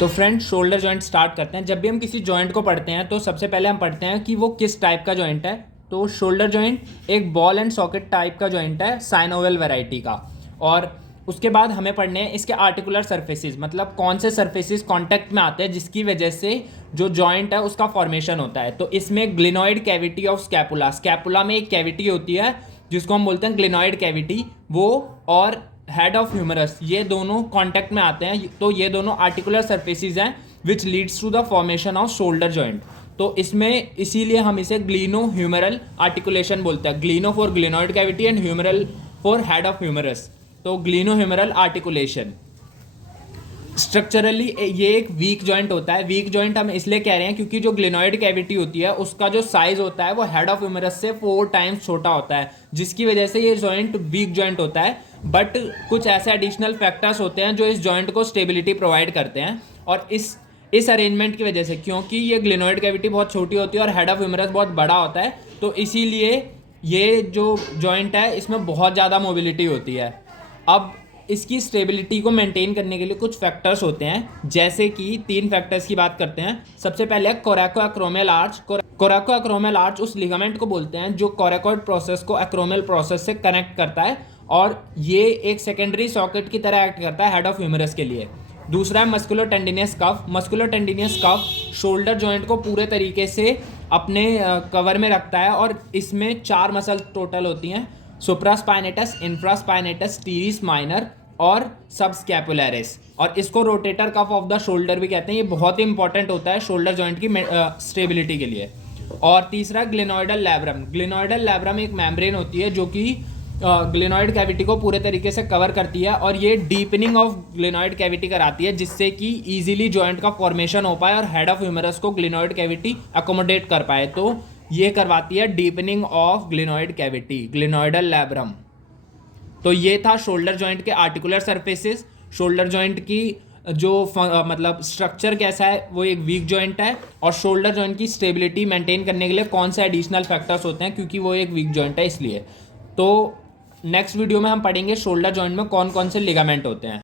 तो friend shoulder joint start करते हैं। जब भी हम किसी जॉइंट को पढ़ते हैं तो सबसे पहले हम पढ़ते हैं कि वो किस टाइप का जॉइंट है। तो शोल्डर जॉइंट एक बॉल एंड सॉकेट टाइप का जॉइंट है, साइनोवियल वैरायटी का। और उसके बाद हमें पढ़ने हैं इसके आर्टिकुलर सर्फेसिस, मतलब कौन से सर्फेसिस कांटेक्ट में आते हैं जिसकी वजह से जो जॉइंट है उसका फॉर्मेशन होता है। तो इसमें glenoid cavity of scapula, scapula में एक कैविटी होती है जिसको हम बोलते हैं ग्लिनॉइड कैविटी, वो और हेड ऑफ ह्यूमरस, ये दोनों कांटेक्ट में आते हैं। तो ये दोनों आर्टिकुलर सर्फेसिस हैं which leads to the formation of shoulder joint. तो इसमें इसीलिए हम इसे ग्लिनो ह्यूमरल आर्टिकुलेशन बोलते हैं। Gleno for glenoid cavity and humeral for head of humerus. तो ग्लिनो ह्यूमरल आर्टिकुलेशन। स्ट्रक्चरली ये एक वीक जॉइंट होता है। वीक जॉइंट हम इसलिए कह रहे हैं क्योंकि जो ग्लिनॉइड कैविटी होती है उसका जो साइज होता है वो हेड ऑफ ह्यूमरस से 4 टाइम्स छोटा होता है, जिसकी वजह से ये जॉइंट वीक जॉइंट होता है। बट कुछ ऐसे एडिशनल फैक्टर्स होते हैं जो इस जॉइंट को स्टेबिलिटी प्रोवाइड करते हैं। और इस अरेंजमेंट की वजह से, क्योंकि ये ग्लिनॉइड कैविटी बहुत छोटी होती है और हेड ऑफ ह्यूमरस बहुत बड़ा होता है, तो इसीलिए ये जो जॉइंट है इसमें बहुत ज़्यादा मोबिलिटी होती है। अब इसकी स्टेबिलिटी को मेंटेन करने के लिए कुछ फैक्टर्स होते हैं, जैसे कि 3 फैक्टर्स की बात करते हैं। सबसे पहले कोरेकोएक्रोमियल आर्च। कोरेकोएक्रोमियल आर्च उस लिगामेंट को बोलते हैं जो कोरेकोइड प्रोसेस को एक्रोमियल प्रोसेस से कनेक्ट करता है, और ये एक सेकेंडरी सॉकेट की तरह एक्ट करता है हेड ऑफ ह्यूमरस के लिए। दूसरा है मस्कुलर टेंडिनियस कफ। मस्कुलर टेंडिनियस कफ शोल्डर जॉइंट को पूरे तरीके से अपने कवर में रखता है, और इसमें 4 मसल टोटल होती हैं: सुप्रास्पाइनेटस, इंफ्रास्पाइनेटस, टीरिस माइनर और सबस्कैपुलरिस। और इसको rotator cuff of the shoulder भी कहते हैं। ये बहुत ही इंपॉर्टेंट होता है शोल्डर जॉइंट की स्टेबिलिटी के लिए। और तीसरा ग्लिनॉइडल लैब्रम। ग्लिनॉइडल लैब्रम एक मेम्ब्रेन होती है जो कि ग्लिनॉइड कैविटी को पूरे तरीके से कवर करती है, और ये डीपनिंग ऑफ ग्लिनॉइड कैविटी कराती है जिससे कि इजीली जॉइंट का फॉर्मेशन हो पाए और हेड ऑफ ह्यूमरस को ग्लिनॉइड कैविटी अकोमोडेट कर पाए। तो ये करवाती है deepening of glenoid cavity, glenoidal labrum. तो ये था शोल्डर जॉइंट के आर्टिकुलर सर्फेसिस। शोल्डर जॉइंट की जो मतलब स्ट्रक्चर कैसा है, वो एक वीक जॉइंट है। और शोल्डर जॉइंट की स्टेबिलिटी मेंटेन करने के लिए कौन से एडिशनल फैक्टर्स होते हैं, क्योंकि वो एक वीक जॉइंट है इसलिए। तो नेक्स्ट वीडियो में हम पढ़ेंगे शोल्डर जॉइंट में कौन कौन से लिगामेंट होते हैं।